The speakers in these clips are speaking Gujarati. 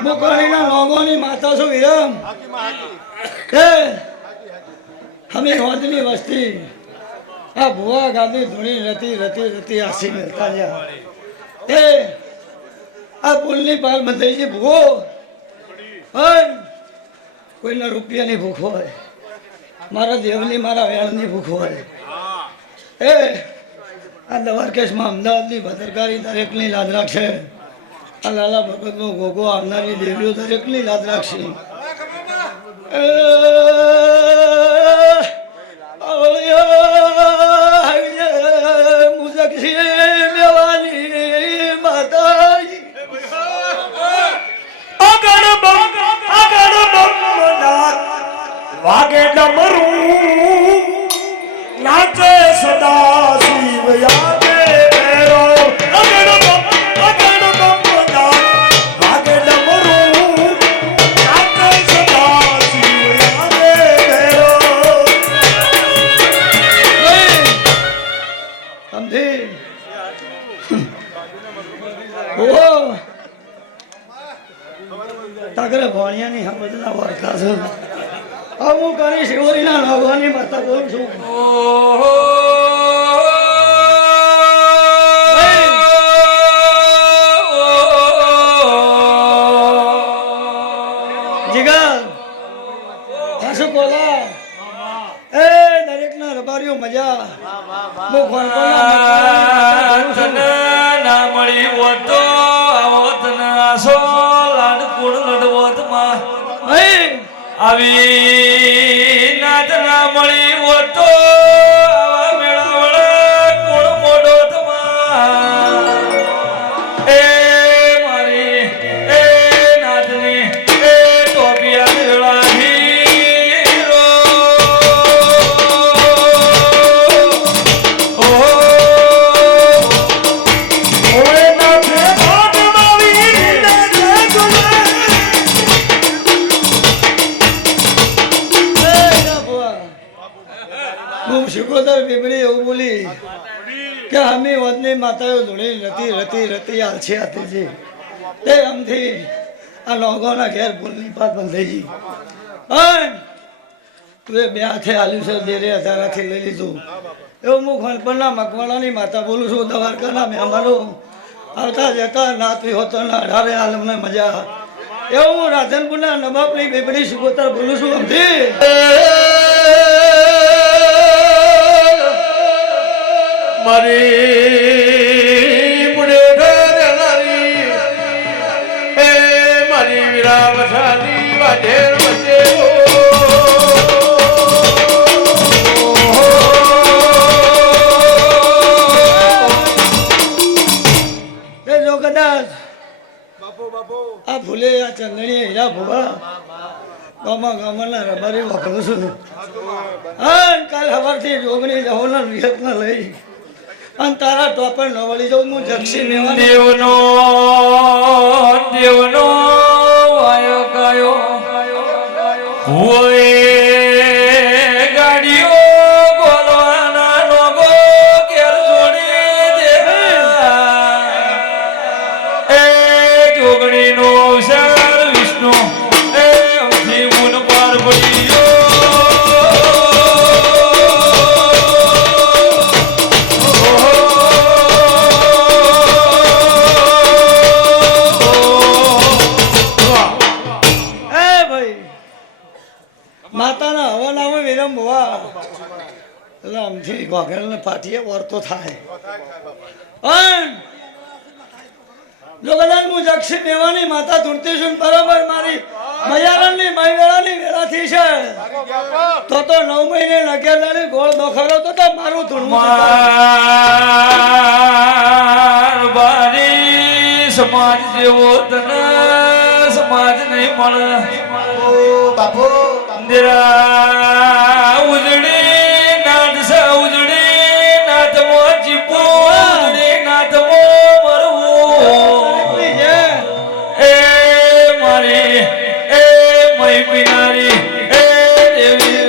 મુકાણીના નોગોની માતા છું વિરમ એ અમે હોદની વસ્તી આ ભુવા ગાંધી ધૂણી રતી રતી રતી આસી મેળતા ગયા એ આ પુલની પાર બંધાઈ ભૂવો કોઈના રૂપિયાની ભૂખ હોય મારા દેવની મારા વેણની ભૂખ હોય એ આ દ્વારકેશમાં અમદાવાદની ભદ્રકારી દરેકની યાદ રાખશે આ લાલા ભગતનો ગોગો આવનારી દેવીઓ દરેકની યાદ રાખશે વાગે ડમરું નાચે સદા શિવ યાદે ભેરો અગડ બમ વાગે ડમરું નાચે સદા શિવ યાદે ભેરો સમજી ઓ તગરે ભણિયાની સમજના વાર્તા છે અમુક અને શિવરીના ભગવાનની માતા બોલું છું જીગર હાસુ કોલા એ દરેકના રબારીઓ મજા ના મળી હોતો આવત ના સો લાડ કુડ લડવત માં આવી નાચ ના મળી હોતો આવા મેળાવડા કોણ મોડો તમા એ મારી એ નાચની એ ટોપિયા મેળા હીરો ઓએ નાચે ભાગ માવી નાચે શિકોતર પીપળી એવું બોલી કે અમે વદની માતાઓ ધૂણી રતી રતી રતી આલછી આતીજી તે આમથી આ લોકોના ઘેર ભૂલની પાત બંધાઈજી પણ તું બે હાથે આલ્યું છે દેરે હજારાથી લઈ લીધું એવું હું ખણપણના મકવાણાની માતા બોલું છું દ્વારકાના મહેમાનો આવતા જતા નાતવી હોતો ના અઢારે આલમને મજા એવું હું રાધનપુરના નવાબની પીપળી શિકોતર બોલું છું આમથી મારી મુડે ઢરનારી એ મારી વીરા વસાની વાઢેર વચ્ચે જો કદાચ આ ભૂલે આ ચંદણી હીરા ભૂવા ગામના રબારી વાપરું છું કાલ સવારથી જોગણી જહોના વિહતના લઈ અને તારા ટોપર ન વળી જાઉં હું જક્ષી મેવા દેવનો વાયો ગાયો હોય ગાડીઓ ગોલવાના નોગો કેર જોડી દે એ જોગણીનો અવસર વિષ્ણુ એ અમથી મુન પાર પડી માતાના હવન આવે વિરમ ભુવા એટલે આમથી ઘોઘેલને પાટીએ વર્તો થાય પણ જો કદાચ હું જક્ષી મેવાની માતા ધૂળતી છું બરોબર મારી મયારણની મહિવેળાની વેળાથી છે તો 9 મહિને લગેલાની ગોળ દોખાડો તો મારું ધૂળવું બારી સમાજ જેવો તને સમાજ નહીં મળે બાપુ ઉજળી નાદ સ ઉજળી નાદમો જીપો ઉજળી નાદમો મરવું એ મારી એ મય પિનારી એ દેવી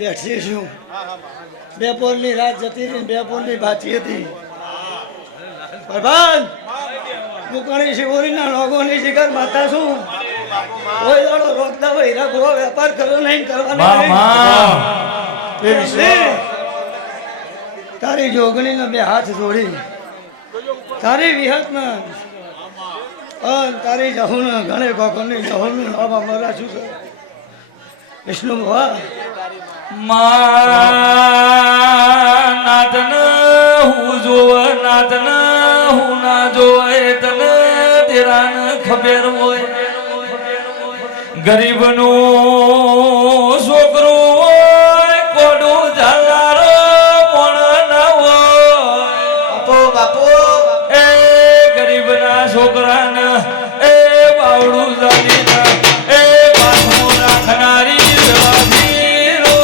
બેઠી છું બેપોરની રાત જતી હતી બેપોરની બાકી હતી પ્રભાત મુકાણી શિવોરીના લોગોની શિખર માતા છું કોઈ દાડો રોકતા હોય હીરા ગોવા વેપાર કરો નહીં કરવાનો નહીં. તારી જોગણીને બે હાથ જોડી તારી વિહતના તારી જહુન ઘણે કોકોની જહુનું નામ અમારા શું છે વિષ્ણુ ભવા નાથન હું જોવ નાથન હું ના જોવે તને તેરાન ખબર હોય ગરીબનું છોકરું હોય કોડું ઝાલારો પણ ના હોય બાપુ એ ગરીબના છોકરાને એ બાવડું જાણીને એ પાછું રાખનારી વેવાધીરો.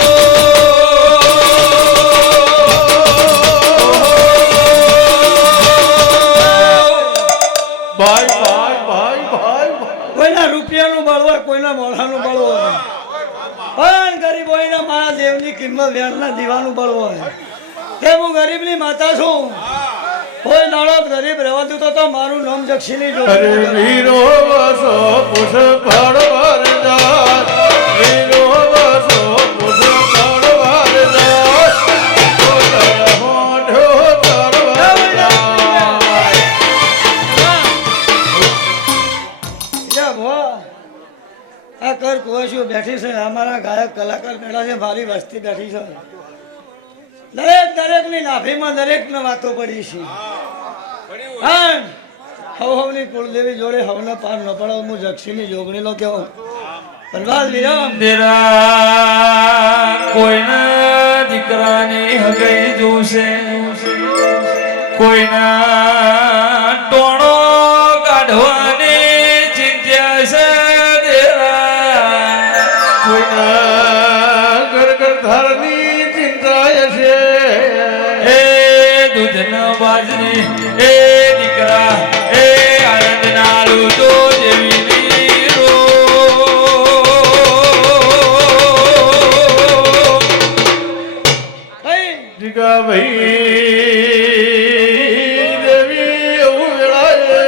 ભાઈ ભાઈ ભાઈ ભાઈ કોઈના રૂપિયાનું બળ હોય કોઈના મોઢાનું બળ હોય પણ ગરીબ હોય ને મારા દેવની કિંમત વેણના દીવાનું બળ હોય કે હું ગરીબની માતા છું કોઈ નાળો ગરીબ રહેવા દઉં તો મારું નામ જક્ષીની જો અરે વીરો વસો પુષ ફળ વરદાન વીરો વસો પુષ ફળ વરદાન મોઢો આ કર કુવાસીઓ બેઠી છે અમારા ગાયક કલાકાર બેઠા છે મારી વસ્તી બેઠી છે દરેક ની નાભીમાં દરેક ને વાતો પડી છે હવની કુળદેવી જોડે હવને પાર ન પડો હું જક્ષીની જોગણી લો કેવો પ્રભાત વિરામ તેરા કોઈના દીકરાની હગઈ જોશે કોઈના ટોણો કાઢવાની ચિંતા છે તેરા કોઈના ઘર ઘર ધારની ચિંતા હશે એ દૂધના બાજરી એ દીકરા એ આનંદના લૂટો જેવી નીરો. જીગા ભાઈ દેવી એવું વેળાએ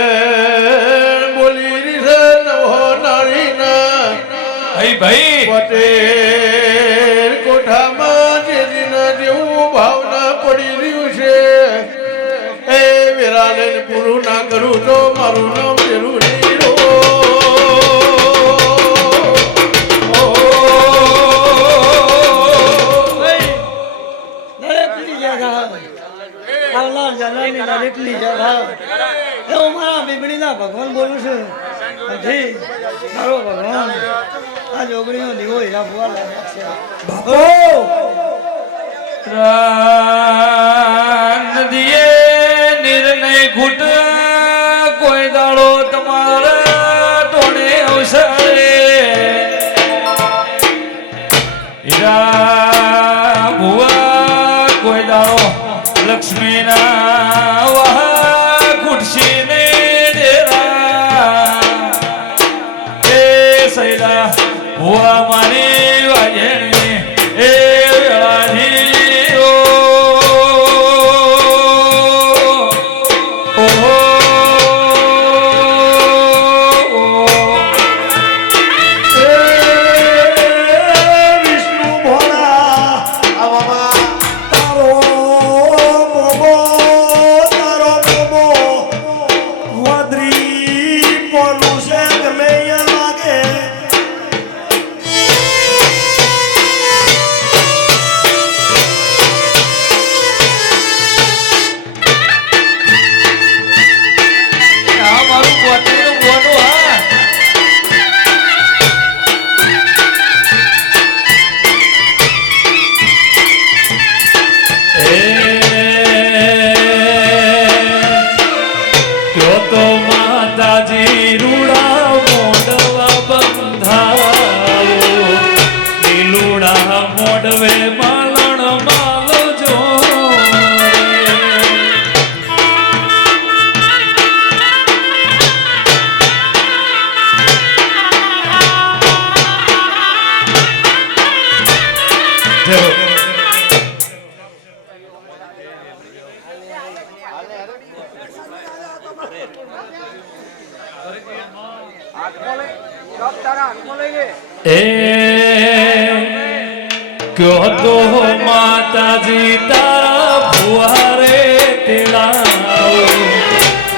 વેણ બોલી રહી છે નવો નારીના ભાઈ પટેલ કોઠામાં જે દિન જેવું ભાવના પડી રહ્યું છે એ વેરાને પૂરું ના કરું તો મારું નામ જરૂર હીરો. દરેકની જગા આવનાર જનારની દરેકની જગા એવું મારા બીબડીના ભગવાન બોલું છું નથી મારો ભગવાન આ જોગણીનો દીવો હીરા ભુવા લાગ્યા છે નદીએ નિર્ણય ઘૂટ કોઈ દાડો તમારા ટોણે આવશે હીરા ભુવા કોઈ દાડો લક્ષ્મીના વાહ ખૂટશી ને દેરા એ સૈલા ભુવા મારી વાજણી એ વેળાધીરો. એ ક્યો તો માતાજી તારા ફુવારે તેડા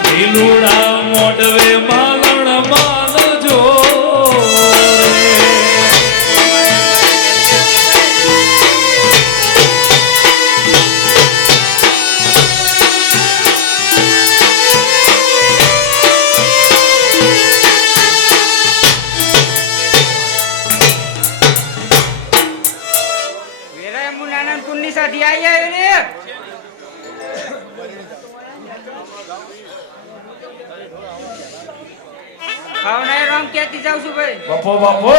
લીલુડા મોઢવે માલણ માલજો બાપો બાપો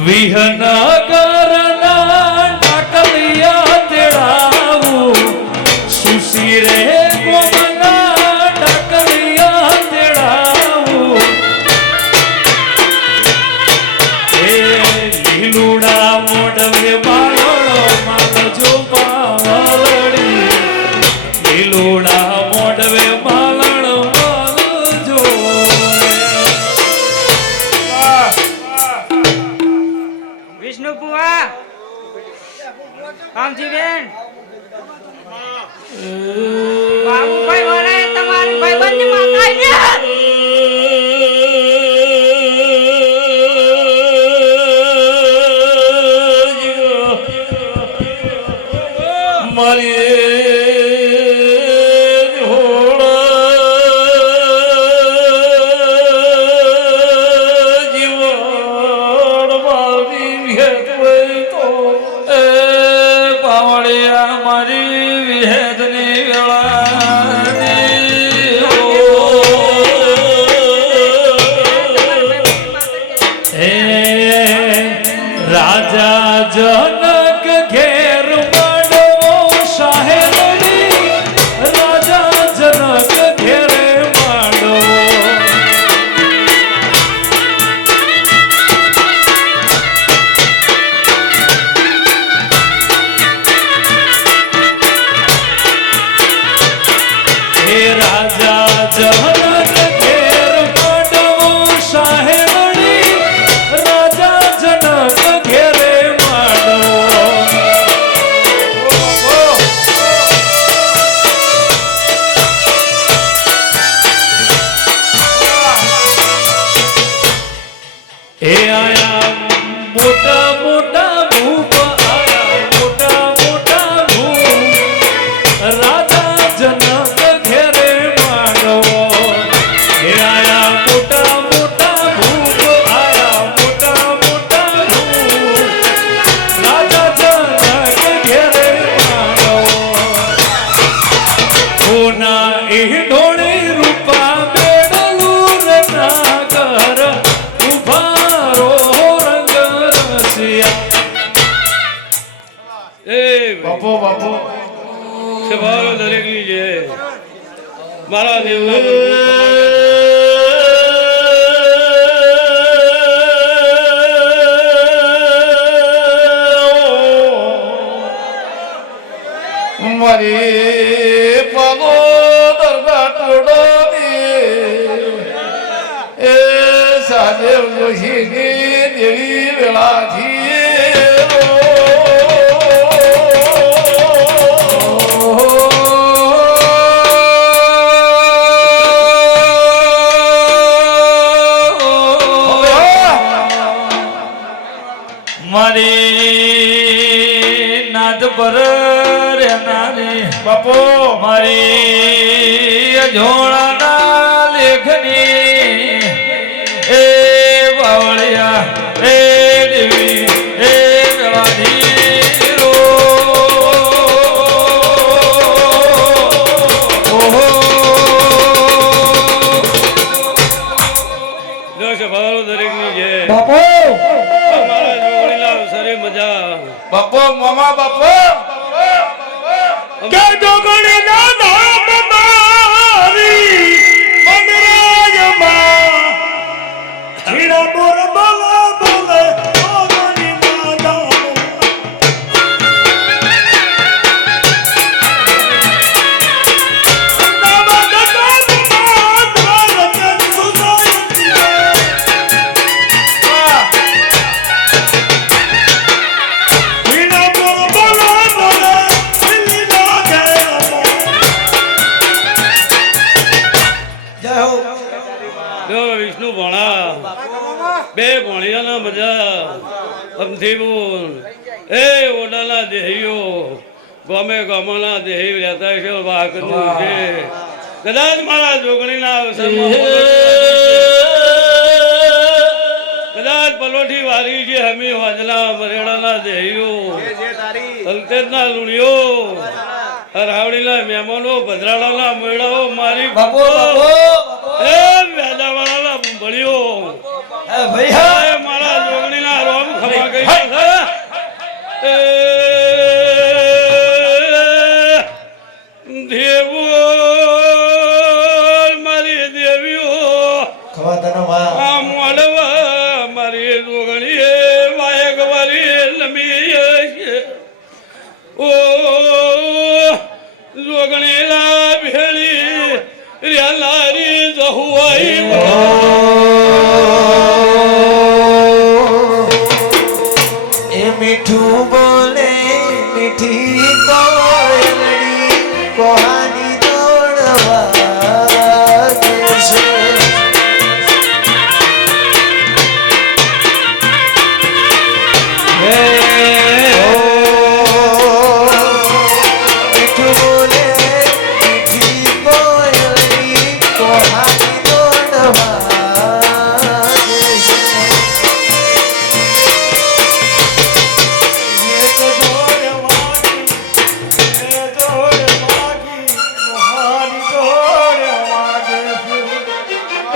વિહન કરના ડાકલિયા તેડાવું સુશી રે ગોમના ડાકલિયા તેડાવું એ લીલુડા મોઢવે બાળો માલજો પાવલડી લીલુડા મોઢવે રામજીબેન બાબુભાઈ વરાય તમારી ભાઈબંધની માતા આઈ મારી રાજા જનક ઘેર માંડવો સાહેબની રાજા જનક ઘેરે માંડવો હે રાજા જનક ઘેર માંડવો સાહેબની રાજા જનક ઘેરે માંડવો એ આયા મોટા મોટા ભૂપ આયા મોટા મોટા ભૂપ રાજા જનક ઘેરે માંડવો એ આયા મોટા મોટા ભૂપ આયા મોટા મોટા ભૂપ રાજા જનક ઘેરે માંડવો સોના એ ઢોળી રૂપા બેડલું રના ઘર ઉભારો રંગ રસિયા એ બાપો બાપો સવારો દરેક ની જે મારા મારી પાલો દરબાર ટોડોની એ સાજે જોશીની દેવી વેળાથી મારી નાદ પર રેનારી બાપો મારી અજોળાના લેખની એ બાવળિયા એ દેવી એ વેળાધી રો ઓહો દોષ ભાવ દરેકની જય બાપો મારા જોડીલા સરે મજા બાપો મામા બાપો કે જોગણી ના ધામ મારી મનરાજમાં છીડા બોર બોલા બોલે જોગણી ના ધામ અમથી બોલ એ ઓડાના દેહીઓ ગમે ગમોના દેહી રહેતા છે વાઘનું છે કદાચ મારા જોગણીના અવસરમાં કદાચ પલોઠી વારી છે હમી વાજના મરેડાના દેહીઓ અલતેજના લુણીઓ રાવડીના મહેમાનો ભદ્રાડાના મેળાઓ મારી બાપુ બાપુ એ વેદાવાળાના ભળીઓ એ ભૈયા એ મારા જોગણીના રોમ ખમા ગઈ છે એ દેવો મારી દેવીઓ આ મોડવા મારી જોગણીએ વાયક વારી લંબી છે ઓ જોગણીલા ભેળી રેલારી જહુઆઈ એ મીઠું બોલે મીઠી કોયલડી કોહાની દોડવા દેશે મીઠું બોલે મીઠી કોયલડી કોહાની દોડવા દેશે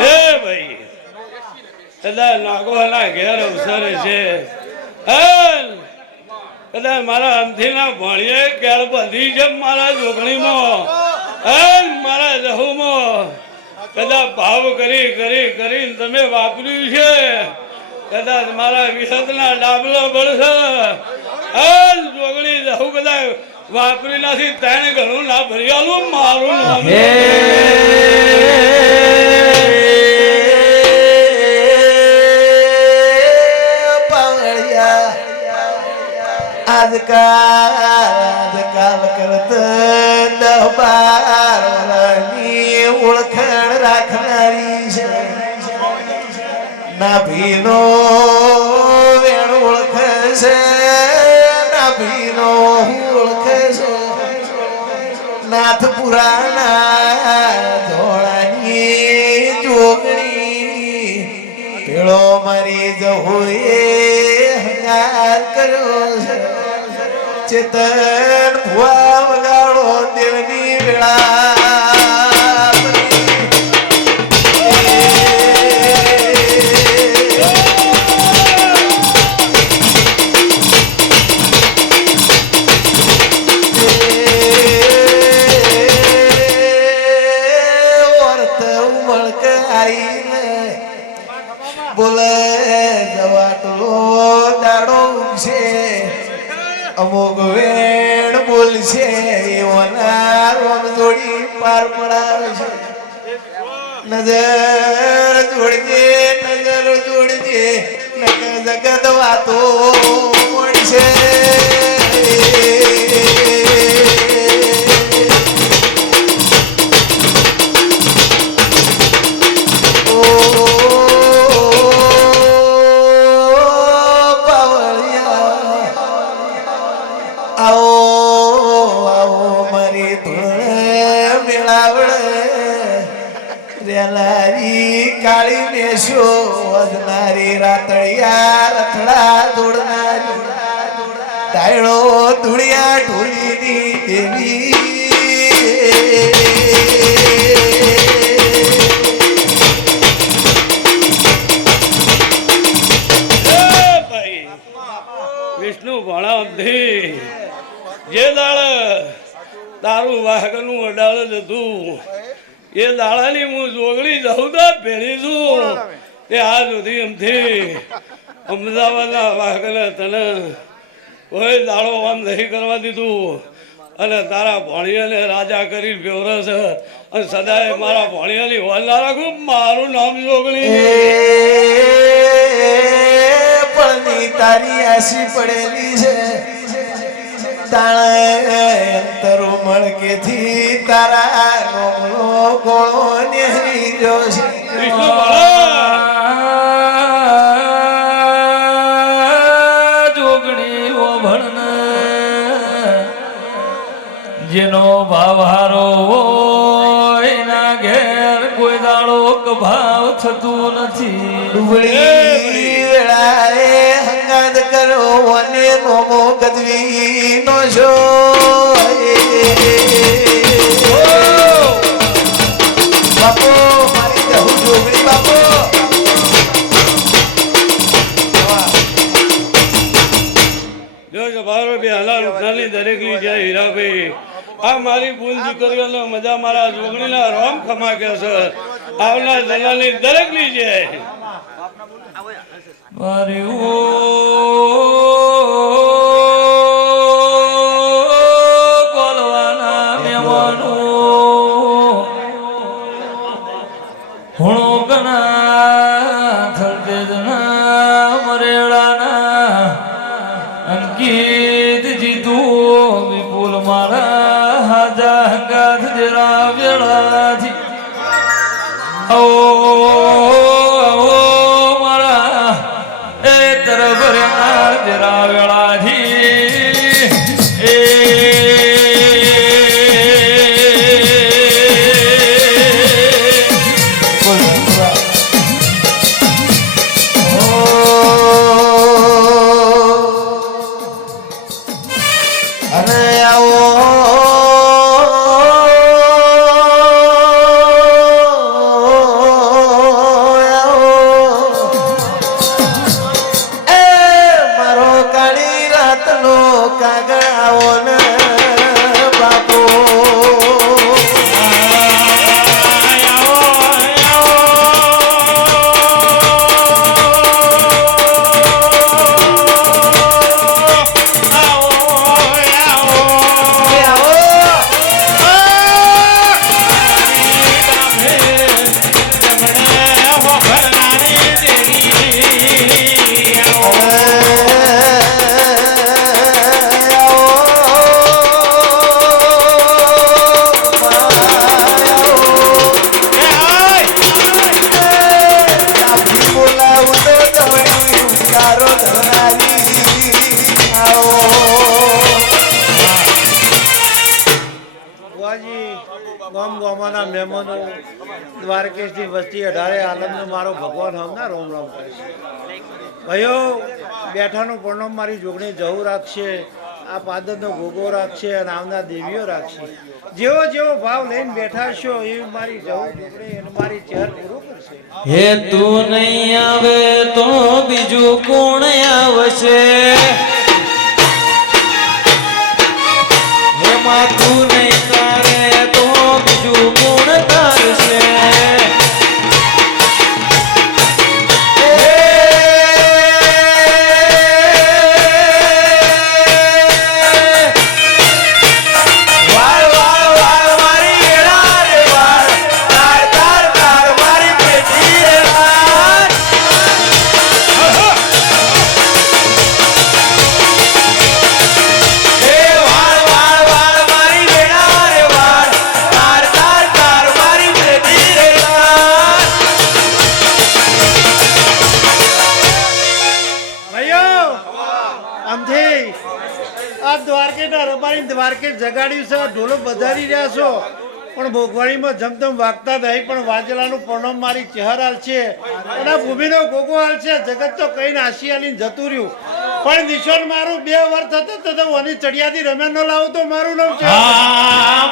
એ ભાઈ કદાચ નાગોના ઘેર અવસર છે કદાચ મારા અમથીના ભણીએ કેળ બંધી છે મારા જોગણીમાં મારા જહુમાં કદાચ ભાવ કરી કરી કરીને તમે વાપર્યું છે કદાચ મારા વિહતના ડાબલા બળશે જોગણી જહુ કદાચ વાપરી નાખી તેને ઘણું ના ભરિયાલું મારું નામ આજકાલ કરત 10-12 વર્ષની ઓળખાણ રાખનારી છે નાભીનો વેણ ઓળખે છે નાભીનો ઓળખે છે નાથ પુરાના ધોળાની જોગણી પેળો મારી જહોએ હંગાર કર્યો છે ચેતન ભુવા વગાડો દેવની વેળા વર્ત ઉમળક આઈને બોલે જવાટલો દાડો ઉગશે અમુક વેણ બોલશે એવાના રોમ જોડી પાર પડાવશે નજર જોડજે નકર જગત વાતો મળશે કાળી મેશો વધનારી રાતળિયા રથડા દોડનારી ડાયણો ધૂળિયા ઢોલીની દેવી વિષ્ણુ ભણાવથી જે દાળ તારું વાહકનું અડાળ જ હતું એ દાડાની હું જોગણી જાઉં તો ભેળી છું તે આ સુધી એમથી અમદાવાદના વાઘને તને કોઈ દાડો આમ નહીં કરવા દીધું અને તારા ભણિયાને રાજા કરી બેવરે છે અને સદાય મારા ભણિયાની હોલ ના રાખું મારું નામ જોગણી પણ તારી આશી પડેલી છે તાળંતરો મળકેથી તારા ગોળો ગોળો નેહરી ગયો છે જેનો ભાવ હારો હોય એના ઘેર કોઈ દાડો ભાવ થતું નથી. ડુબળી વેળાએ હંગાત કરો અને નોમો ગદવી નો છો. બાપો મારી જહુ જોગણી બાપો. જો કે બારો બે હલાલ ઉઠાની દરેકની જય હીરાભાઈ. આ મારી ભૂલ દીકરીઓને મજા મારા જોગણીના રોમ ખમા કે છે. આવનાર જનાની દરેકની જય. મારી ગોલવાના મહેમાનો હુણો ગણા થલતે જના મરેડાના અંકિત જીતું વિપુલ મારા હાજા હંગાત જરા વેળાથી ઓ મારા એ તરભરના જરા વેળાથી એ અને આવો મારો કાળી રાતનો કાગળ આવો ને બાપો. ગામના મહેમાનો દ્વારકેશની વસ્તી 18 આલમનો મારો ભગવાન હમણાં રોમ રોમ કરે છે. ભાઈઓ બેઠાનું પ્રણવ મારી જોગણી જવું રાખશે, આ પાદરનો ગોગો રાખશે અને આવનાર દેવીઓ રાખશે. જેવો જેવો ભાવ લઈને બેઠા છો એવી મારી જવું જોગણી અને મારી ચહેર પૂરું કરશે. હે તું નહીં આવે તો બીજું કોણ આવશે? હે માં તું નહીં તારે તો બીજું કોણ તારશે? દ્વારકે જગાડ્યું છે, ઢોલો બધારી રહ્યા છો, પણ ભોગવાણીમાં જમતમ વાગતા નહીં. પણ વાજલાનું પ્રણવ મારી ચહેરાલ છે અને ભૂમિનો ગોગો હાલ છે. જગત તો કઈ આશિયાલીને જતું રહ્યું, પણ નિશાન મારું 2 વર્ષ થતા ઓની ચડિયાથી રમે ન લાવું તો મારું નામ છે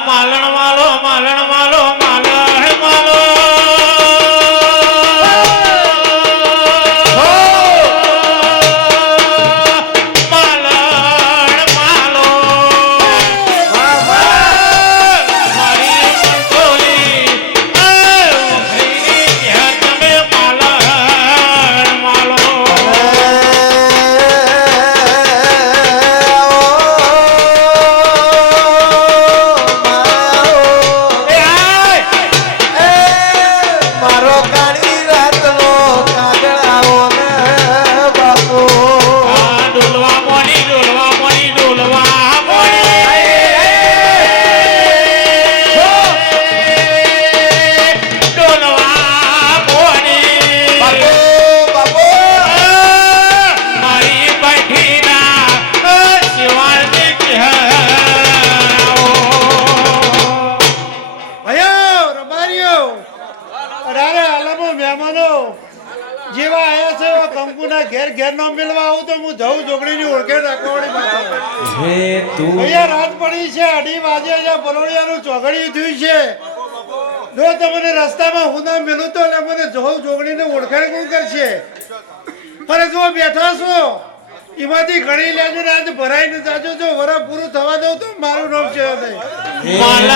માલણ માલો માલણ માલો માલણ માલો. ઘેર ઘેર નો મેળવા આવું તો હું જઉં જોગણીની ઓળખે રાખવાળી માતા હે તું અહીંયા રાત પડી છે 2:30 વાગે અહીંયા બરોડિયાનું ચોઘડિયું થયું છે જો તમને રસ્તામાં હું ના મેલું તો એટલે મને જવું જોગણીને ઓળખાણ કોણ કરશે પણ જો બેઠા છો એમાંથી ઘણી લેજો ને આજે ભરાઈને જાજો જો વરસ પૂરું થવા દઉં તો મારું નામ છે નહીં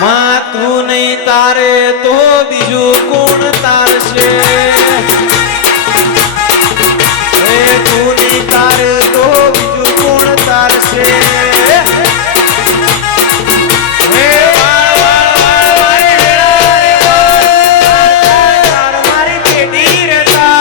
માં તું નહીં તારે તો બીજું કોણ તારશે હે તું નહીં તારે તો બીજું કોણ તારશે હે મારી પેટી રે તાર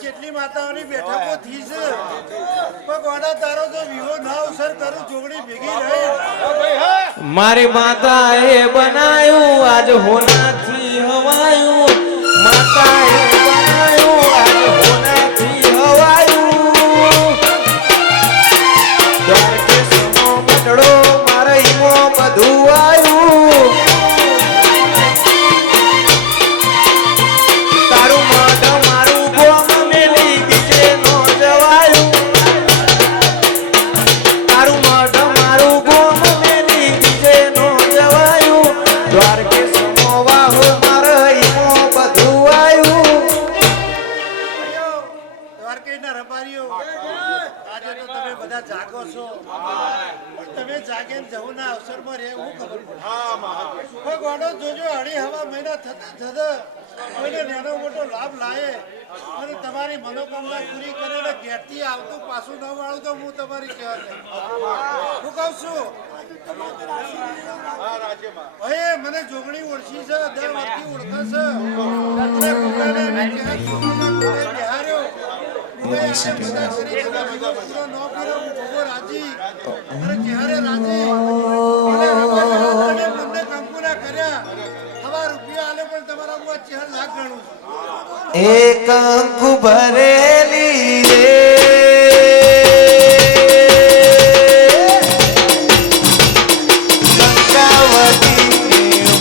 જેટલી માતાઓની બેઠકો થી છે પણ ગોડા તારો જો વિવો ના અવસર કરું જોગણી ભેગી રહી મારી માતાએ બનાયું આજ હોનાથી હવાયું માતાએ બનાયું આજ હોનાથી હવાયું દ્વારકે સમો મટડો મારે ઈમો બધું આયું તારું માતા મારું ગોમ મેલી બીજે નો જવાયું તારું માતા મારું ગોમ મેલી બીજે નો જવાયું દ્વારકે સમો વાહો મારે ઈમો બધું આયું દ્વારકેના રબારીઓ આજે તો તમે બધા જાગો છો પણ તમે જાગે ને જવું ના અવસરમાં રહે હું ખબર પડે ગોડો જોજો અઢી હવા મહિના થતા થતા કોઈને નાનો મોટો લાભ લાવે અને તમારી મનોકામના પૂરી કરીને ઘેરથી આવતું પાછું ન વાળું તો હું તમારી કહેવા હું કહું છું હવે મને જોગણી ઓળખી છે 10 વર્ષથી ઓળખે છે અને કોકાને અમે કહેવા જોગણીના કોકાએ બિહાર્યો કોકાએ આપણે બધા કરી બધા ભેગો પૂરો ન કર્યો હું ભોગો રાજી અને ચહેરે રાજી અને રબારીઓને બંને કંકુના કર્યા હવા રૂપિયા આલે પણ તમારા હું આ ચહેર લાખ ગણું છું એક અંકુ ભરેલી રે ગંગાવતી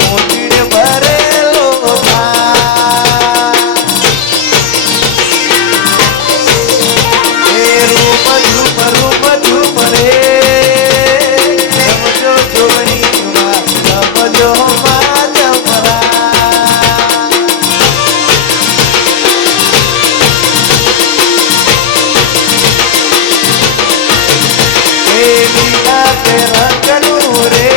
મોતીને ભરેલો એ રૂમ ઝૂમ રે સમજો જોગણીમાં સમજો માં જમરા લીલા તે રંગનું રે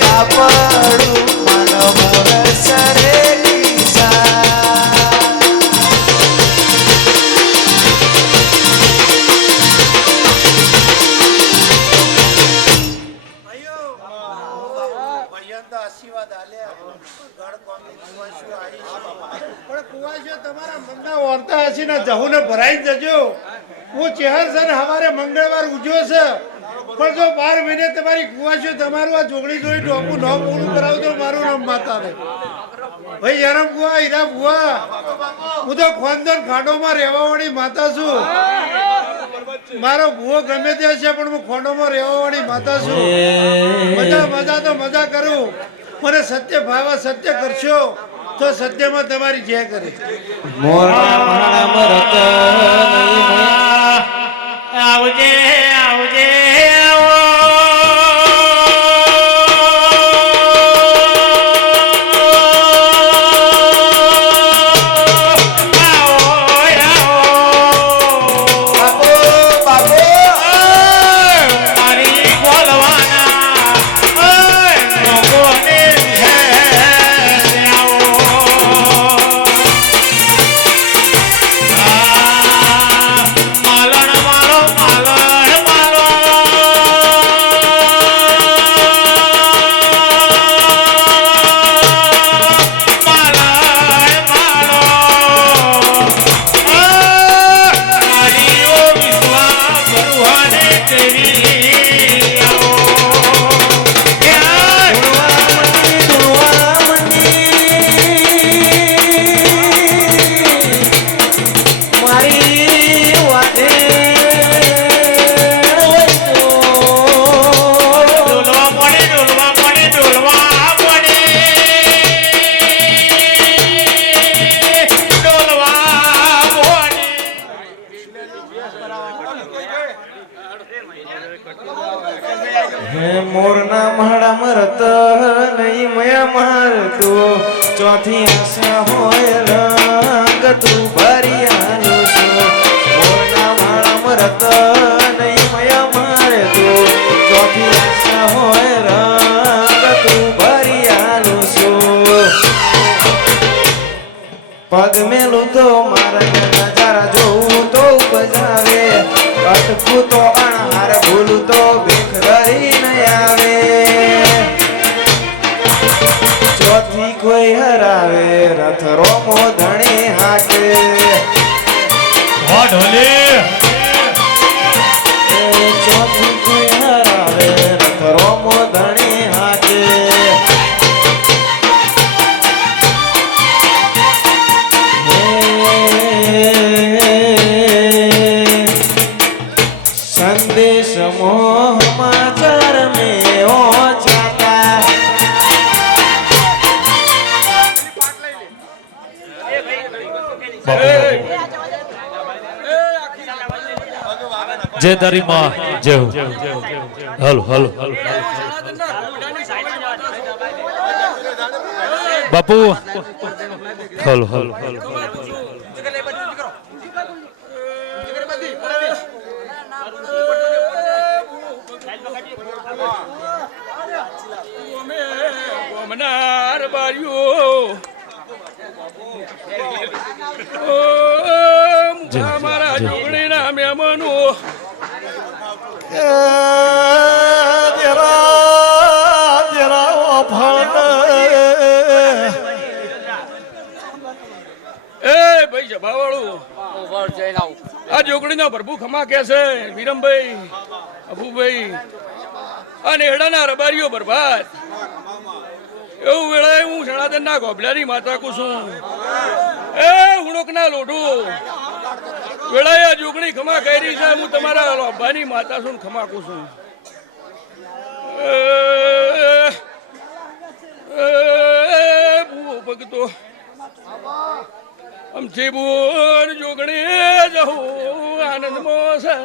કાપડું મન મોર સરેલી ભાઈઓ ભાઈઓને તો આશીર્વાદ આલ્યા ગણ કોમની કુવાશીઓ આવી છે પણ કુવાશીઓ તમારા મનના ઓરતા હશે ને જહુને ભરાઈ જજો હું ચહેર છે ને હવારે મંગળવાર ઉજ્યો છે પણ જો 12 મહિને તમારી કુવા છે તમારું આ જોગણી જોઈ ડોકું નામ પૂરું કરાવું તો મારું નામ માતા રે ભાઈ યારમ કુવા હીરા કુવા હું તો ખોંદન ખાડોમાં રહેવા વાળી માતા છું મારો ભૂવો ગમે તે છે પણ હું ખોંડોમાં રહેવા વાળી માતા છું મજા તો મજા કરું મને સત્ય ભાવા સત્ય કરશો તો સત્યમાં તમારી જય કરે મોરના માણા મરત આવજે આવજે મોરના માળા મરત નહીં મયા મારતું ચોથી આશા હોય રંગ તું ભરી આવ્યો છો મોરના માળા મરત નહીં મયા મારતું ચોથી આશા હોય રંગ તું ભરી આવ્યો છો પગ મેલું તો મારા નજારા જોઉં તો બજાવે અટકું તો અણહાર ભૂલું તો ભીખરી ન આવે ચોથી કોઈ હરાવે રથ રોમો ધણી હાકે ચોથી કોઈ હરાવે રથ રોમો ધણી હાકે સંદેશ મોહ સમાચાર में ओ जाता જય તારી માં જય હો હલો હલો બાપુ હલો હલો હલો મનાર બારીઓ મારા જોગણી ના મહેમાનો એ ભાઈ જભાવાળું આ જોગણી ના પ્રભુ ખમા કે છે વિરમભાઈ અભુભાઈ અને એડાના રબારીઓ બરબાદ એવું વેળાએ હું જણાદન ના ગોબલાની માતા કુસુમ એ હુણોક ના લોઢું વેળાએ આ જોગણી ખમા કરી છે હું તમારા લોભાની માતા છું ખમા કુસુમ ભૂવો ભગતો અમથી બોર જોગણી જહું આનંદ મોસા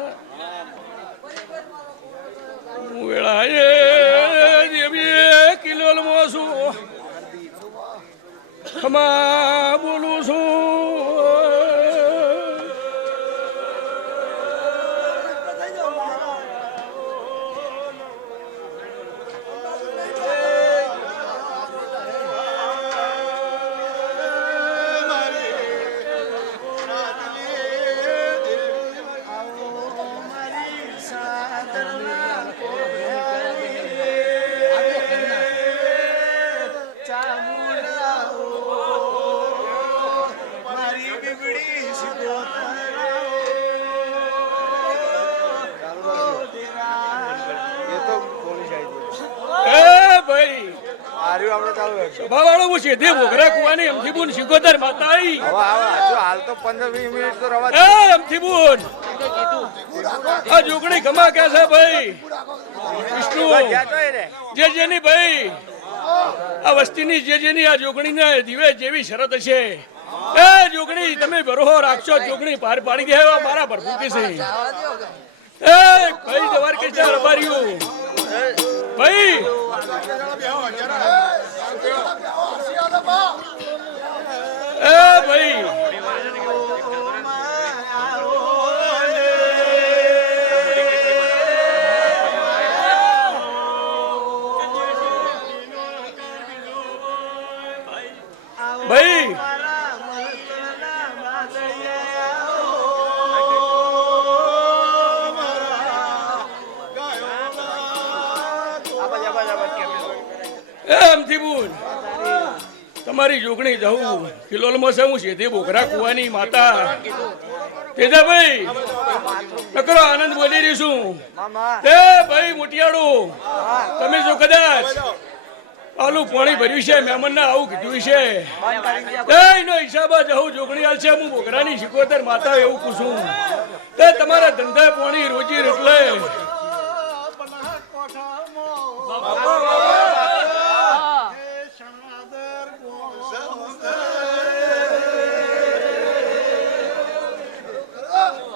વેળાએ દેવી કિલોલ મોસું ખમા બોલું છું સભાવાળો હું સીધે મોગરા કુવાની અમથી બુન શિકોતર માતા આઈ હાલ તો 15-20 મિનિટ તો રવા એ અમથી બુન આ જોગણી ગમા કે છે ભાઈ વિષ્ણુ જે જેની ભાઈ આ વસ્તીની જે જેની આ જોગણીને દીવે જેવી શરત છે એ જોગણી તમે ભરોહો રાખશો જોગણી પાર પાડી દે એવા મારા પ્રભુ કે છે એ ભાઈ દવાર કે ચાર રબારીઓ ભાઈ એ ભાઈ ભાઈ એમથી બોલ તમારી જોગણી જવું કિલોલમાં છે હું સીધી બોકરા કુવાની માતા તેજાભાઈ નકરો આનંદ બોલી રહી છું તે ભાઈ મોટિયાળો તમે જો કદાચ આલુ પાણી ભર્યું છે મહેમાન ના આવું કીધું છે એનો હિસાબ જ હું જોગણી હાલ છે હું બોકરાની શિકોતર માતા એવું પૂછું તે તમારા ધંધા પાણી રોજી એટલે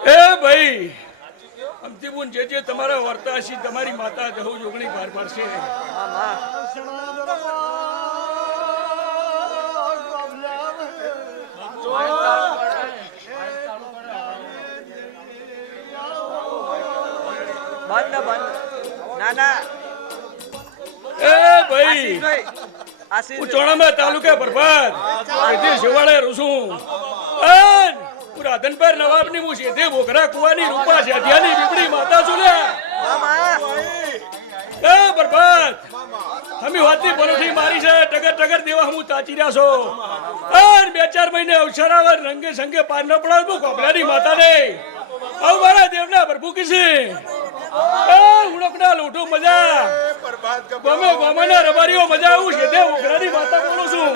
એ ભાઈ અંતિમુન જે તમારા વર્તા છે તમારી માતા જહુ જોગણી પાર પાડશે એ ભાઈ હું ચોણામાં તાલુકા પ્રભાત શિવાળે રૂસું રાધનપર નવાબની હું સીધે બોકરા કુવાની રૂપા છે ત્યાંની બીબડી માતા છું ને એ બરબાદ તમે વાતની પરોઠી મારી છે ટગર ટગર દેવા હું તાચી રહ્યા છો અને 2-4 મહિને અવસર આવે રંગે સંગે પાર ન પડાવ હું કોપલાની માતા ને આવ મારા દેવના પ્રભુ કીસી એ ઉણકના લોટો મજા ગમે ગમાના રબારીઓ મજા આવું સીધે બોકરાની માતા બોલું છું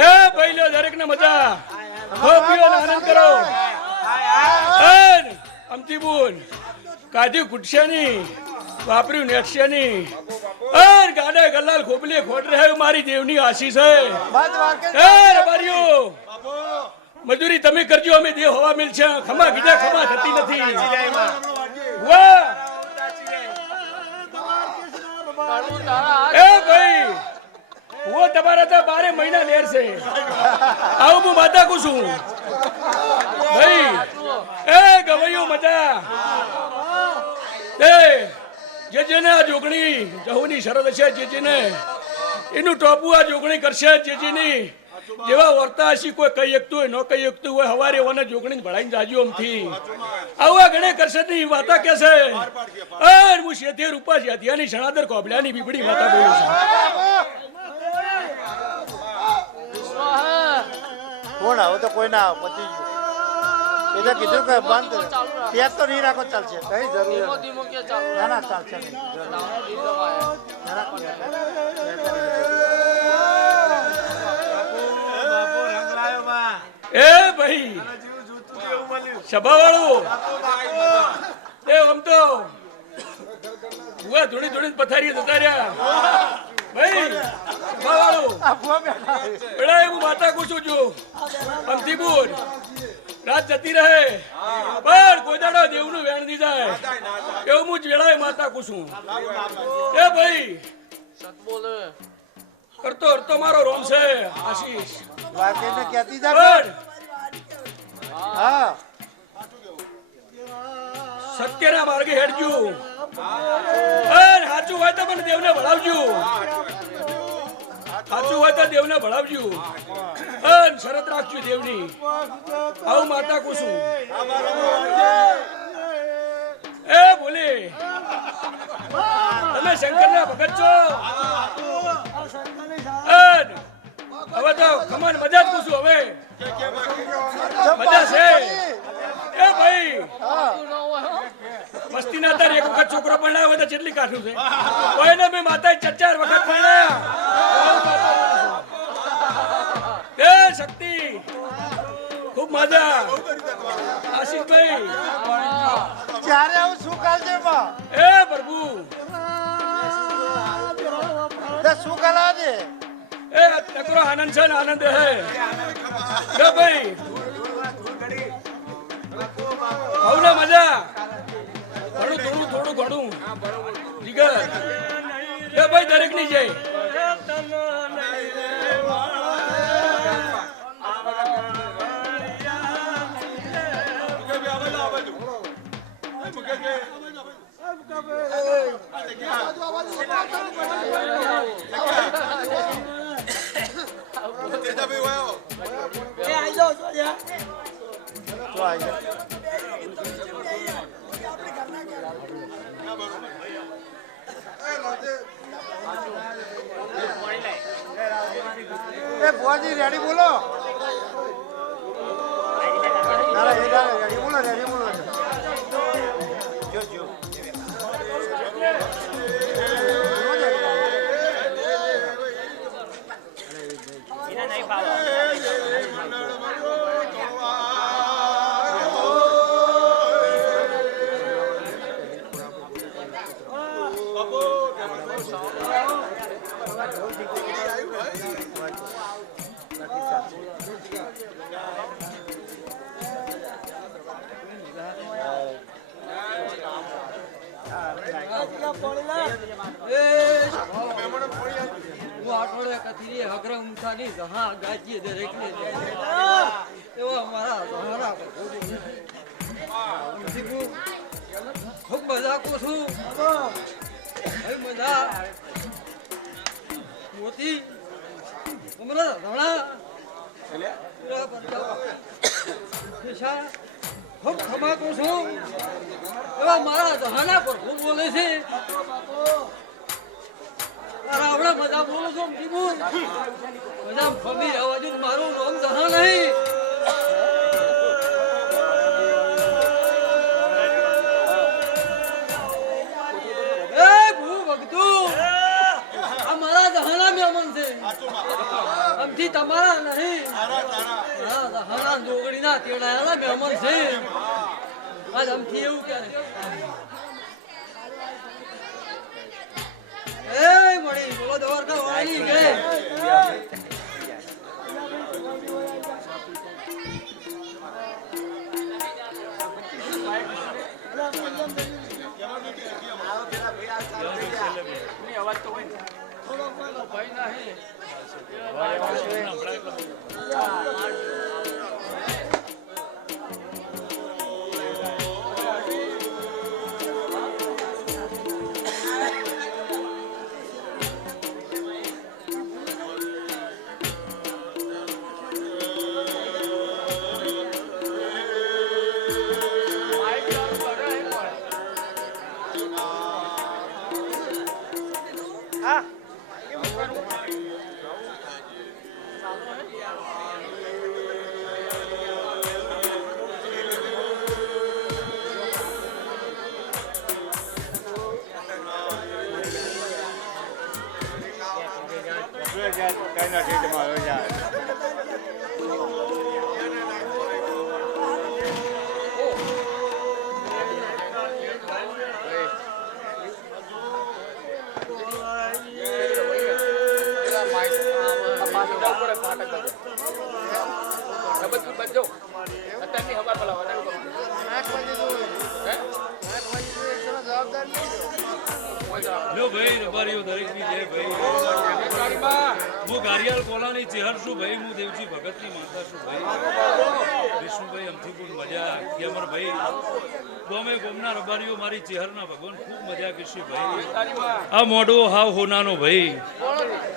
એ પહેલો દરેક ને મજા ખોપીઓ આનંદ કરો અમથી બોલ કાઢ્યું કુટશેની વાપર્યું નેટશેની અર ગાડે ગલ્લાલ ખોપલી ખોટ રહે મારી દેવની આશીષ હે એ રબારીઓ મજૂરી તમે કરજો અમે દેવ હવા મિલ છે ખમા કીધા ખમા થતી નથી વાહ એ ભાઈ वो તમારા તો 12 મહિના લેર છે આવું હું માતા કુ છું ભાઈ એ ગવૈયો મજા એ જે જેને આ જોગણી જહુની શરત છે જે જેને એનું ટોપું આ જોગણી કરશે જે જેની જેવા વર્તા હશી કોઈ કઈ એકતું હોય ન કઈ એકતું હોય હવારે ઓને જોગણી ભળાઈને જાજો અમથી આવા ગણે કરશે ની વાતા કે છે અર હું શેધે રૂપા છે ત્યાંની શણાદર કોબલાની બીબડી માતા બોલું છું કોણ આવો તો કોઈ ના આવો પતી ગયું એ તો કીધું કે બંધ ત્યાં તો નહીં રાખો ચાલશે કઈ જરૂર ના ના ચાલશે એ ભાઈ સભાવાળો એ આમ તો બુઆ ધોણી ધોણી પથારી જતા રહ્યા ભાઈ સભાવાળો પેલા હું માતા કુછું છું અમથી બોલ રાત જતી રહે પણ કોઈ દાડો દેવનું વેણ નહીં જાય એવું હું જ વેળાએ માતા કુછું એ ભાઈ કરતો હરતો મારો રોમ છે આશીષ વાકેને કહેતી જા હા સત્યના માર્ગે હેડજો અને સાચું હોય તો મને દેવને ભણાવજો સાચું હોય તો દેવને ભણાવજો અને શરત રાખજો દેવની આવું માતા કુસુમ એ બોલે તમે શંકરના ભગત છો એ તો ખમણ મજા જ પૂછું હવે મજા છે એ ભાઈ મસ્તી ના તાર એક વખત છોકરો પરણાયો હોય તો કેટલી કાઠું છે કોઈને બી માતા 4 વખત પરણાયા એ શક્તિ ખૂબ મજા આશિષભાઈ ત્યારે આવું શું કાલજે બા એ પ્રભુ તે શું કાલા દે એ નકરો આનંદ છે ને આનંદ હે એ ભાઈ આવને મજા થોડું ઘણું જીગર એ ભાઈ દરેક ની જય बुआजी रेडी बोलो रेडी बोलो जो जो ખૂબ મજા કો છું મજા મોતી ઉમરા ધણા ખૂબ ખમાકો છું એવા મારા જહાના પર ખૂબ બોલે છે તારા આવડા મજા બોલો છો દીબુ મજા ફમી અવાજ મારું નામ જહા નહીં અમથી તમારા નહીં હારા જોગડી ના તેડાયેલા મહેમાન છે આજ અમથી એવું ક્યારે એ મળી બોલો દ્વારકા વાળી કે અવાજ તો ભાઈ ના હે ગારિયાલ કોલાની ચેહર શું ભાઈ હું દેવજી ભગતની માતા છું ભાઈ વિષ્ણુભાઈ અમથીપુર મજા કે અમર ભાઈ ગોમે ગોમના રબારીઓ મારી ચેહરના ભગવાન ખૂબ મજા કરશે ભાઈ આ મોડો હાવ હોનાનો ભાઈ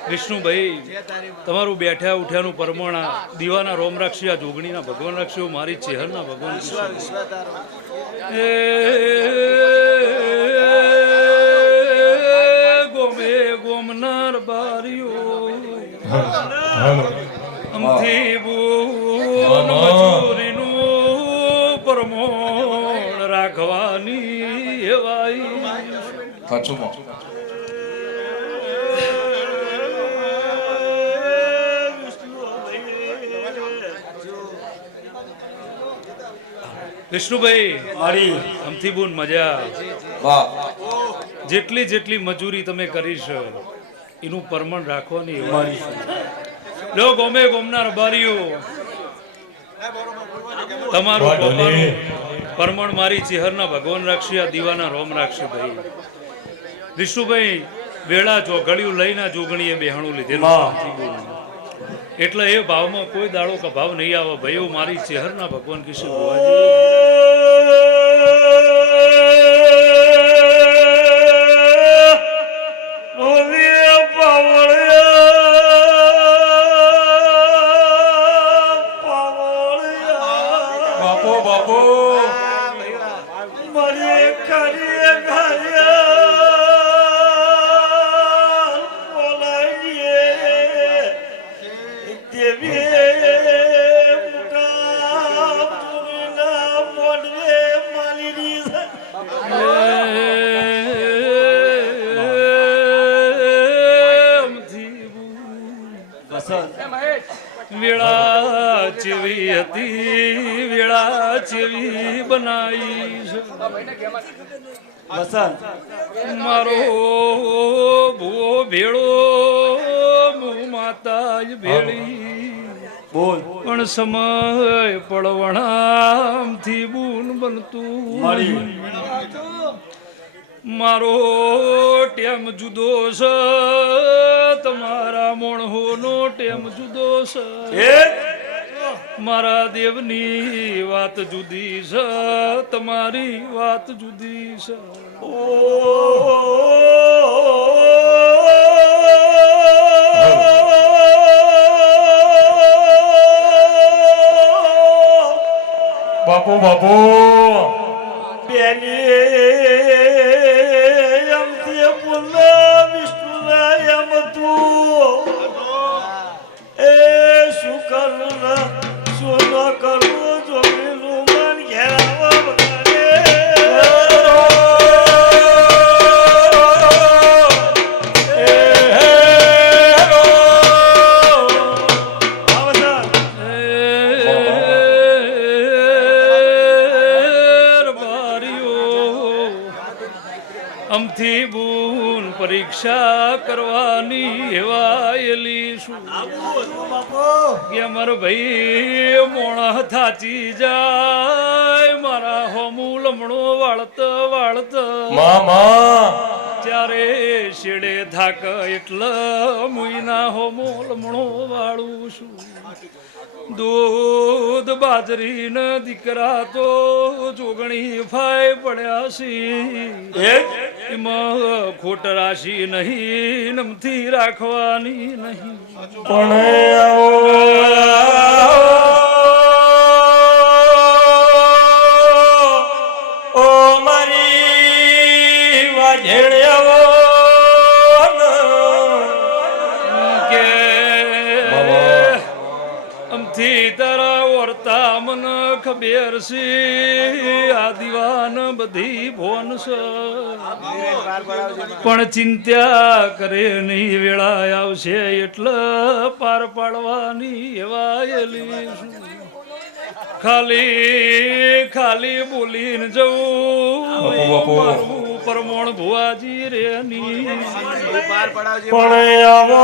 વિષ્ણુભાઈ તમારું બેઠ્યા ઉઠ્યાનું પરમોણા દીવાના રોમ રાખશી આ જોગણીના ભગવાન રાખશો મારી ચેહરના ભગવાન એ ગોમે ગોમના રબારીઓ રાખવાની એવાઈ વિષ્ણુભાઈ મારી અમથી બોન મજા જેટલી જેટલી મજૂરી તમે કરી છે એનું પરમણ રાખવાની એવાઈ લો ગોમે ગોમના રબારીઓ તમારું ગોપાનું પરમણ મારી ચેહરના ભગવાન રાખશે આ દીવાના રોમ રાખશે ભાઈ વિષ્ણુભાઈ વેળા જોગળિયું લઈને જોગણીએ બેહાણું લીધેલું એટલે એ ભાવમાં કોઈ દાડો કે ભાવ નહીં આવે ભાઈઓ મારી ચેહરના ભગવાન કિશન બાપો બાપો વેળા ચેવી હતી વેળા ચેવી બનાઈ મારો ભૂવો ભેળો હું માતા ભેળી પણ સમય પડવણામથી બૂન બનતું મારો ટેમ જુદો છે તમારા મોણહોનો ટેમ જુદો છે મારા દેવની વાત જુદી છે તમારી વાત જુદી છે બાપો બાપો અમથી બૂન પરીક્ષા કરવાની હેવાયેલી શું કે અમારો ભાઈ મોણ થાચી જાય મારા હોમું લમણો વાળત વાળત ત્યારે શેડે થાક એટલે મુઈના હોમો લમણો વાળું છું દૂધ બાજરી ન દીકરા તો જોગણી ફાય પડ્યા છે એમાં ખોટ રાશિ નહીં નમથી રાખવાની નહીં ઓ મારી વાજેણ તારા વર્તા મન ખબર છે આ દીવાન બધી ભોન છે પણ ચિંતા કરે નહીં વેળા આવશે એટલે પાર પાડવાની એવાયેલી ખાલી ખાલી બોલીને જવું પરમોણ ભુવાજી રે ની પણ આવો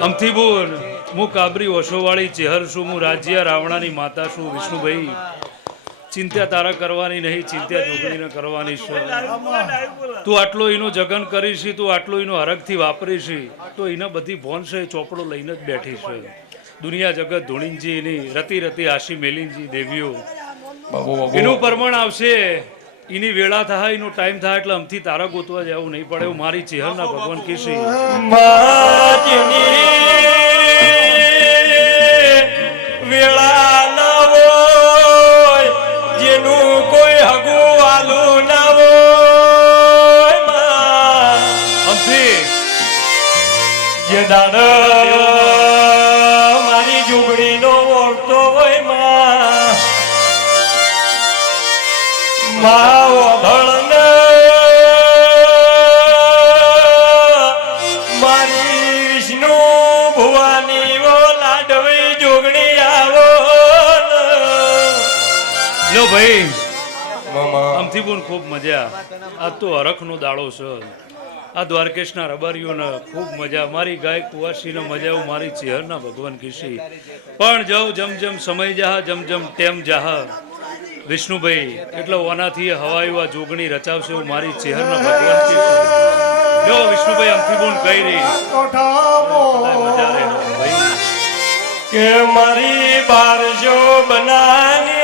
અમથી બોલ હું કાબરી ઓશોવાળી ચેહર છું હું રાજ્ય રાવણાની માતા છું વિષ્ણુભાઈ ચિંતા તારા કરવાની નહીં ચિંતા જોગણીને કરવાની છે તું આટલો એનો જગન કરીશ તું આટલો એનો હરખથી વાપરીશ તો એને બધી ભોન છે ચોપડો લઈને જ બેઠી છે દુનિયા જગત ધોણીજી એની રતી રતી આશી મેલીનજી દેવીઓ એનું પરમણ આવશે એની વેળા થાય એનો ટાઈમ થાય એટલે અમથી તારા ગોતવા જવું નહીં પડે એવું મારી ચેહરના ભગવાન કહેશે વેળા ના હોય જેનું કોઈ હગું વાલું ના હોય દાડ મારી જોગણીનો ઓળતો હોય મા ઓધળને મારી વિષ્ણુ ભુવાની ઓ લાડવી જોગણી આવો લો ભાઈ મામા આમથી પણ ખૂબ મજા. આ તો હરખનો દાડો છે. આ દ્વારકેશના રબારીઓને ખૂબ મજા, મારી ગાય કુવાસીને મજા આવું, મારી ચેહરના ભગવાન કીશી પણ જવ જમ જમ સમય જાહ જમ જમ ટેમ જાહ વિષ્ણુભાઈ એટલે ઓનાથી હવાયું આ જોગણી રચાવશે એવું મારી ચેહરના ભગવાન કીશી. જો વિષ્ણુભાઈ આમથી પણ કહી રહી મજા રે ભાઈ કે મારી બારજો બનાની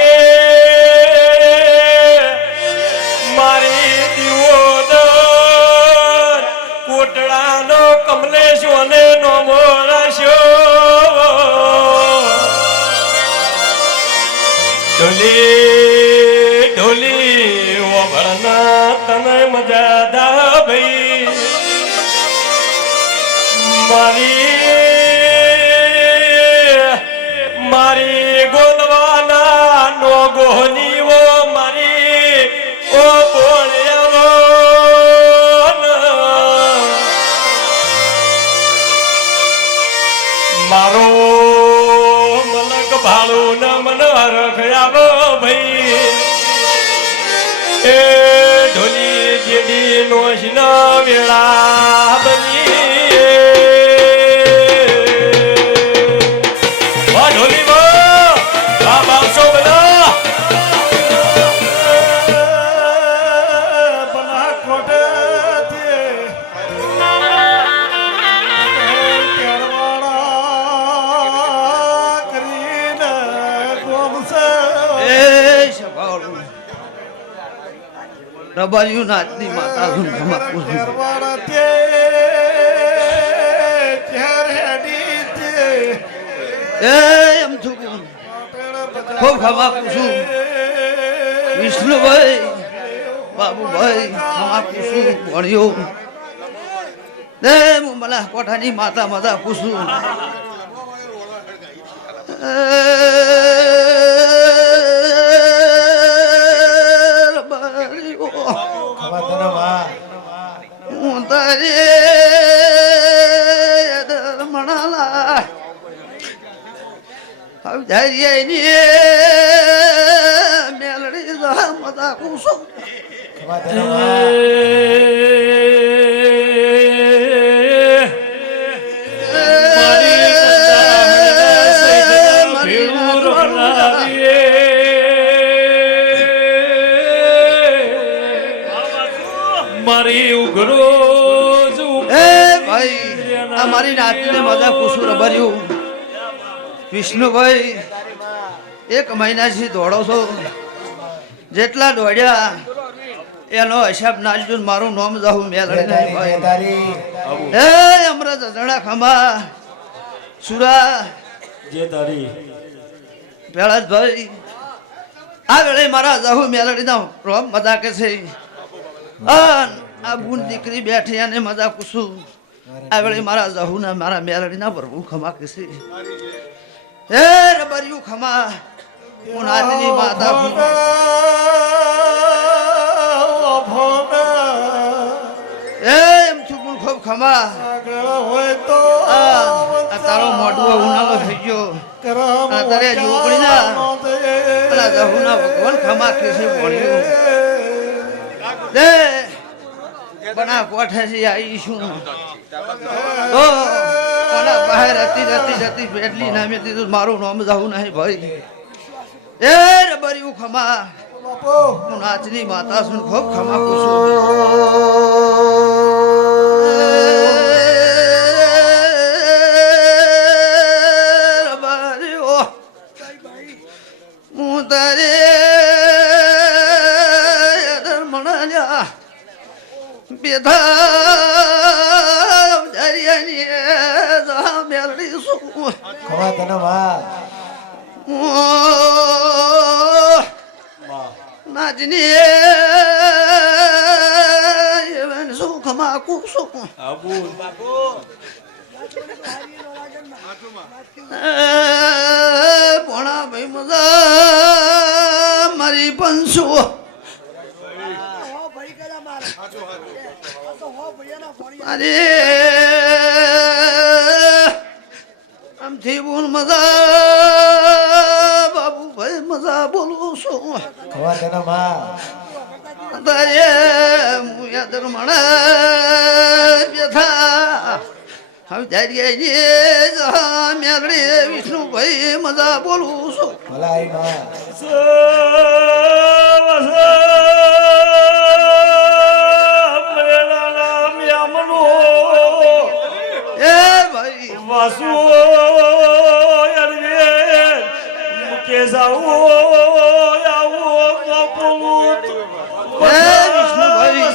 મારી દિયોદર કોટડાનો કમલેશોને નો મોરાશો ઢોલી ઢોલી વભળના તને મજા દા ભાઈ મારી ગોલવાના નો ગોહની ઓ મારી ઓ બોળ્યાવો મારો મલક ભાળું ન મન રખયાવો ભાઈ એ ઢોલી જેડી નોશના વેળા બની રબારીયું નાચની માતા ધૂન ધમાકું એમ છું ખૂબ ખમાકું છું વિષ્ણુભાઈ બાબુભાઈ ખમાકું છું ભણ્યો હું મને કોઠાની માતા મજા પૂછું હું તારે મણાલા હવે મેલડી મજા કુસો મારી ઉઘરો ભાઈ આ મારી નાતને મજા કુસુર ભર્યું વિષ્ણુભાઈ 1 મહિનાથી દોડો છો જેટલા દોડ્યા એનો હિસાબ નાલજો મારું નામ જાહું મેલડી નહીં ભાઈ હે અમૃત જણા ખમા સુરા જે તારી ભેળાજભાઈ આ વેળે મારા જાહું મેલડીના રોમ મજા કે છે આ બુન દીકરી બેઠી અને મજા કુસું આ વેળે મારા જાહુના મારા મેલડીના પ્રભુ ખમા કે છે હે રબરિયું ખમા હું નાચની માતા હું એમ છું પણ ખૂબ ખમા આ તારો મોઢું ઉનાળો થઈ ગયો તારે જોગણી ના પેલા જાહુના ભગવાન ખમા કે છે ભણ્યું દે બના કોઠેથી આવીશું તો કોના બહાર હતી પેટલી નામે દીધું મારું નામ જાવું નહીં ભાઈ એ રબરિયું ખમા હું નાચની માતા છું ખૂબ ખમા પૂછું રબરિયો હું તારે મણા બેધા જરિયાની મેલડી શું ખવા તને માં નાચની શું ખમા કું શું ભોણા ભાઈ મજા મારી પંસો અરે આમથી બોલ મજા બાબુ ભાઈ મજા બોલું છું ખવા તેના માં તારે હું યાદ રમણ બેઠા હવે જાય મેળડી વિષ્ણુભાઈ મજા બોલું છું ભલા આઈ માં એ ભાઈ વાસુ અરવે મુકે જાઓ આવો બાપુત એ વિષ્ણુભાઈ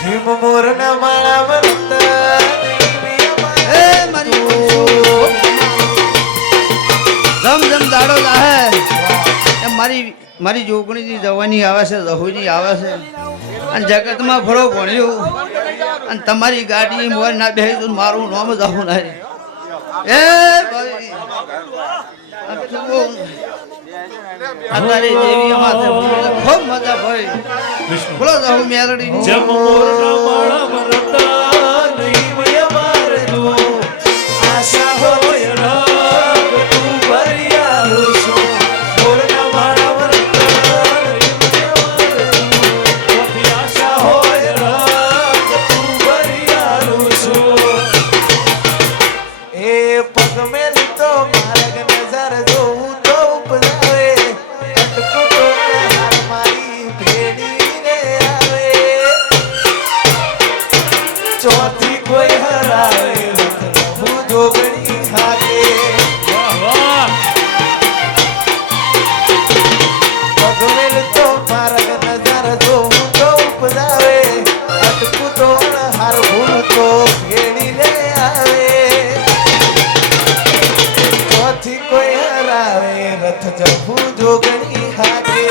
ભીમ મોરના માળા વરતા એ મારી પંસો જમ જમ દાડો જાહે એમ મારી જોગણીની જવાની આવે છે રહોની આવે છે અને જગતમાં ફરો ભણ્યું અને તમારી ગાડી મોર ના બેહી તો મારું નામ જવું નહીં એ ભાઈ અત્યારે દેવી માથે ખૂબ મજા ભાઈ બોલો જવું મેરડી જમ મોરના માળા મરતા નહીં વયમાર તું આશા હોય રાગ તું ભરિયાલો છો મોરના માળા મરતા નહીં વયમાર તું આશા હોય રાગ તું ભરિયાલો છો એ પગ મેં તો માર્ગ નજર જોઉં તો ઉપજાવે અટકો તો હાર મારી ભેડીને આવે ચોથી કોઈ હરાવે હું જોગણી ખાતે વાહ વાહ પગ મેં તો માર્ગ નજર જોઉં તો ઉપજાવે અટકો તો હાર ભૂલ તો ભેડીને આવે ચોથી કોઈ હરાવે રથ જવું જોગણી હાથે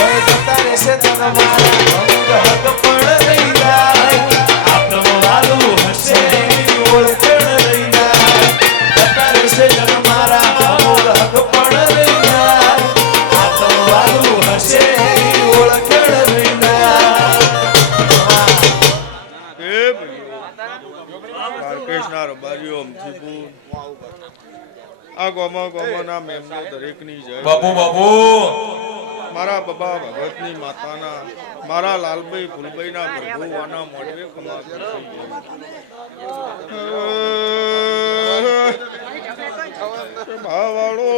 ઓય જતા રહેશે તન મારા અંગ હક પણ રહી જાય આપણો વાલું હશે ઓળખણ રહી જાય જતા રહેશે તન મારા અંગ હક પણ રહી જાય આ તો વાલું હશે ઓળખણ રહી કૃષ્ણ રબારીઓ અમથીપુર આ ગોમાના મેમનો દરેકની જય બાપુ મારા બબા ભગતની માતાના મારા લાલભાઈ ફૂલભાઈના પ્રભુવાના મોઢે ખમા ભાવાળો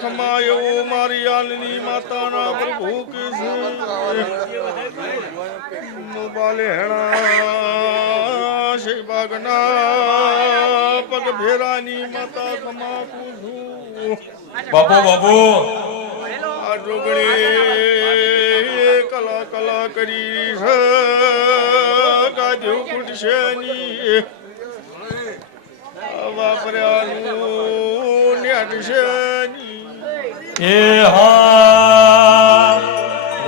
ખમાયો મારી આલની માતાના પ્રભુ કે છે મુબાલે હેણા શેબાગના પગ ભેરાની માતા ખમા પૂછું બાપુ આ ડોગળી કલા કરી છે ગાજુ ફૂટશે ની વાપર્યાનું નેટશે ની એ હા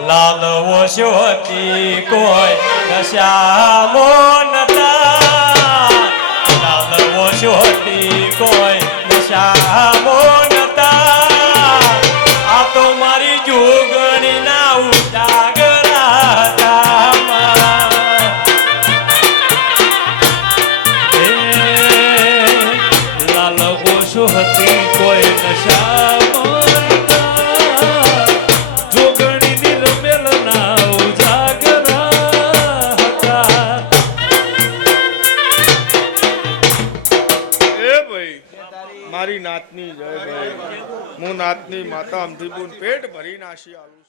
લાલ ઓશોતી કોઈ નશામો નતા લાલ ઓશોતી કોઈ નશામો નતા આ તો મારી જોગણી ના ઉજાગરા લાલ ઓશો હતી કોઈ નશામો જોગણીની રમેલ ના ઉજાગરા હતા એ ભાઈ મારી નાતની જય ભાઈ હું નાતની માતા અમથીપુર પેટ ભરી નાશી આલું છું